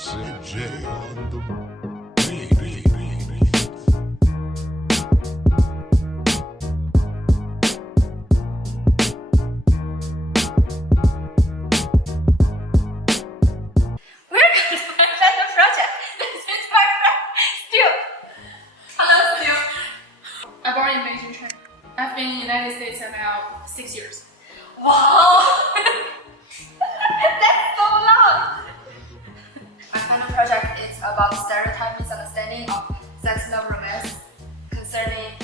CJ on the I'm born in Beijing, China. I've been in the United States about 6 years. Wow! That's so long! My final project is about stereotype misunderstanding of sex love romance concerning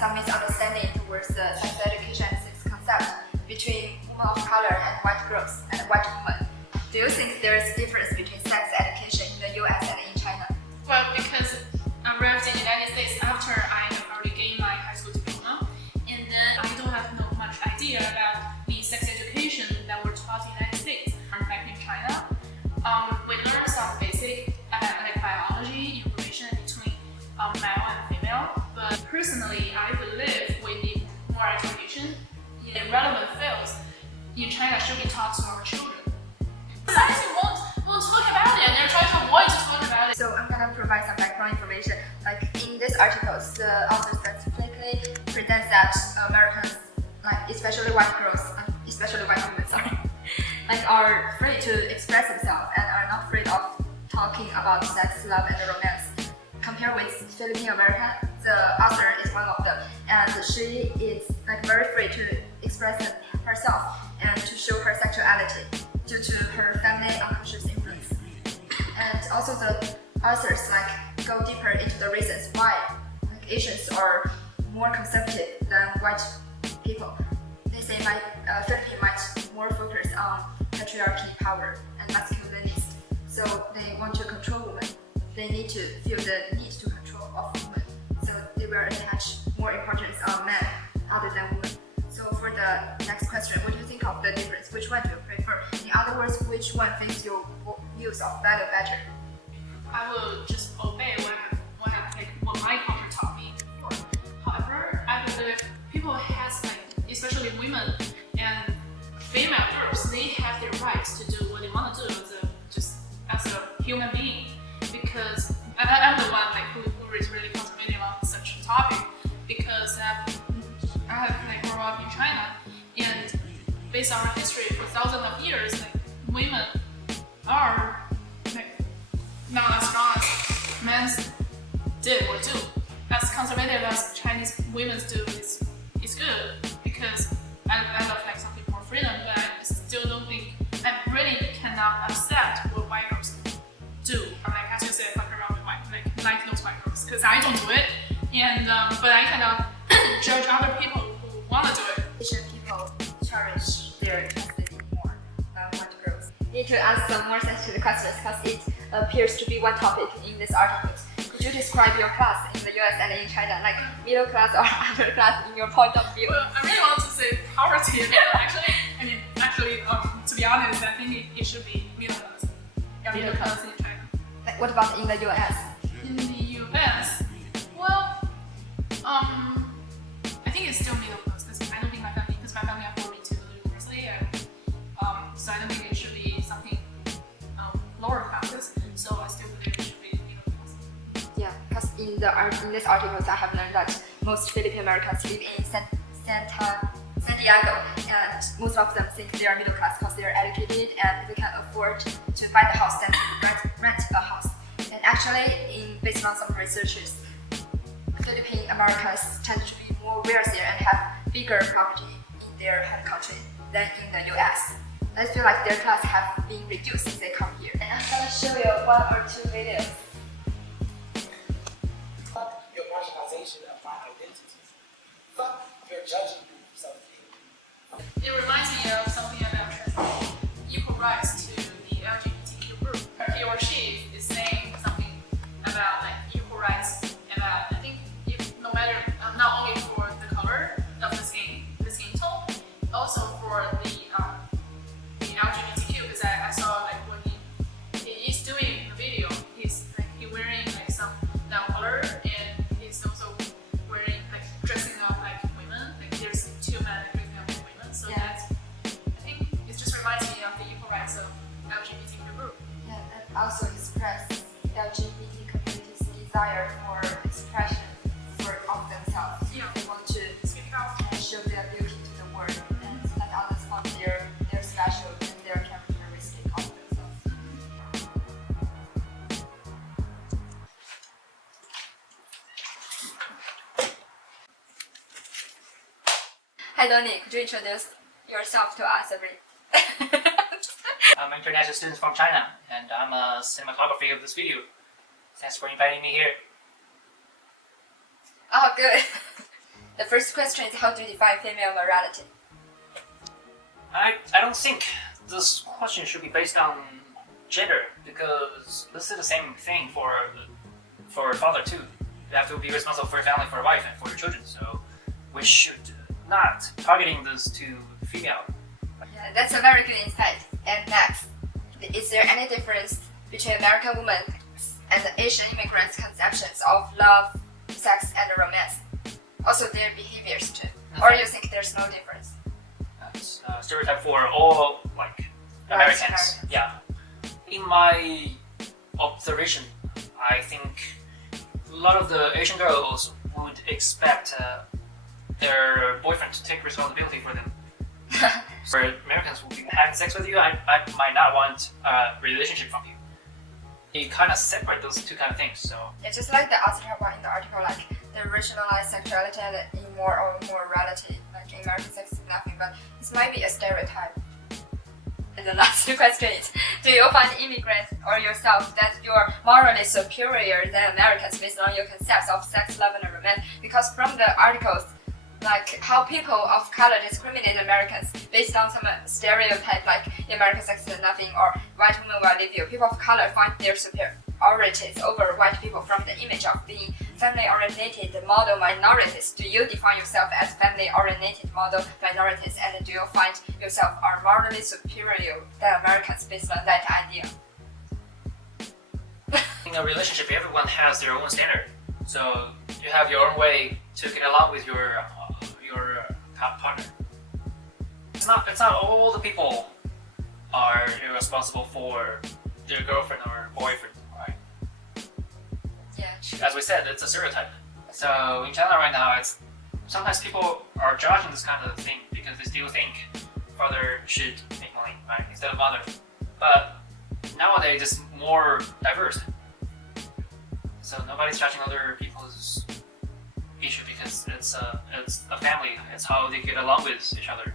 some misunderstanding towards the sex education and sex concept between women of color and white girls and white women. Do you think there is a difference between sex education in the US and in China? Well, because I arrived in the United States after I have already gained my high school diploma, and then I don't have no much idea about the sex education that were taught in the United States. Back in China, we learned some basic biology information between male and female, but personally, I believe we need more education in relevant fields in China should be taught to our children. Society won't talk about it, and they're trying to avoid to talk about it. So I'm gonna provide some background information. Like in this article, the author specifically presents that Americans, especially white girls, especially white women, are free to express themselves and are not afraid of talking about sex, love, and romance. Compared with Philippine American, the author is one of them, and she is very free to express herself and to show her sexuality due to her family unconscious influence. And also the authors go deeper into the reasons why Asians are more conservative than white people. They say Philippines might more focus on patriarchy, power, and masculinity. So they want to control women. They need to feel the need to control of women. So they will attach more importance on men other than women. So for the next question, what do you think of the difference? Which one do you prefer? In other words, which one fits your views of value better? I will just obey what my culture taught me before. However, I believe people has especially women and female girls, they have their rights to do what they want to do as a human being. Because I'm the one who is really concentrating on such a topic, because I have grown up in China, and based on our history for thousands of years, women are not as strong as men did or do. As conservative as Chinese women do is good, because I love something more freedom, but I still don't think I really cannot accept what white girls do. As you said, fuck around with those white girls, because I don't do it, and but I cannot judge other people who want to do it. Asian people cherish their chastity more than white girls. We need to ask some more sensitive questions because it appears to be one topic in this article. Could you describe your class in the US and in China, middle class or upper class in your point of view? Well, I really want to say poverty, actually, to be honest, I think it should be middle class. Yeah, middle class in China. What about in the US? In the US, well, I think it's still middle class, because I don't think my family afford me to go to university, and so I don't think it should be something lower classes. So I still believe it should be middle class. Yeah, because in this article, I have learned that most Filipino Americans live in San Diego, and most of them think they are middle class because they are educated and they can afford to buy the house and rent a house. And actually, based on some researches, Filipino Americans tend to be more wealthier and have bigger property in their home country than in the US. I feel like their class have been reduced since they come here. And I'm gonna show you one or two videos. Fuck your marginalization of my identity. Fuck your judging me for something. It reminds me of something about equal rights to the LGBTQ group. He or she is saying something about equal rights, about no matter not only for the color of the skin tone, also for the LGBTQ. Because I saw when he's doing the video, he's wearing some down color, and he's also wearing dressing up like women. There's desire for expression of themselves. Yeah. They want to Speak out. show their beauty to the world and let others find their special and their characteristic of themselves. Hi Donnie, could you introduce yourself to us a bit? I'm an international student from China, and I'm a cinematographer of this video. Thanks for inviting me here. Oh, good. The first question is, how do you define female morality? I don't think this question should be based on gender, because this is the same thing for a father too. You have to be responsible for your family, for your wife, and for your children. So we should not targeting this to female. Yeah, that's a very good insight. And next, is there any difference between American women and the Asian immigrants' conceptions of love, sex, and romance? Also their behaviors too? Or you think there's no difference? It's a stereotype for all Americans. Americans. Yeah. In my observation, I think a lot of the Asian girls would expect their boyfriend to take responsibility for them. For Americans who will be having sex with you, I might not want a relationship from you. You kind of separate those two kind of things. So It's just like the author about in the article, like the rationalized sexuality and immoral morality. Like in American sex is nothing, but this might be a stereotype. And the last question is, do you find immigrants or yourself that you're morally superior than Americans based on your concepts of sex, love, and romance? Because from the articles, like how people of color discriminate Americans based on some stereotype, like the American sex is nothing or white women will leave you. People of color find their superiorities over white people from the image of being family-oriented model minorities. Do you define yourself as family-oriented model minorities, and do you find yourself are morally superior than Americans based on that idea? in a relationship, everyone has their own standard. So you have your own way to get along with your partner. It's not all the people are responsible for their girlfriend or boyfriend, right? Yeah. As we said, it's a stereotype. So in China right now, it's sometimes people are judging this kind of thing because they still think father should make money, right, instead of mother. But nowadays it's more diverse. So nobody's judging other people's issue because it's a family. It's how they get along with each other.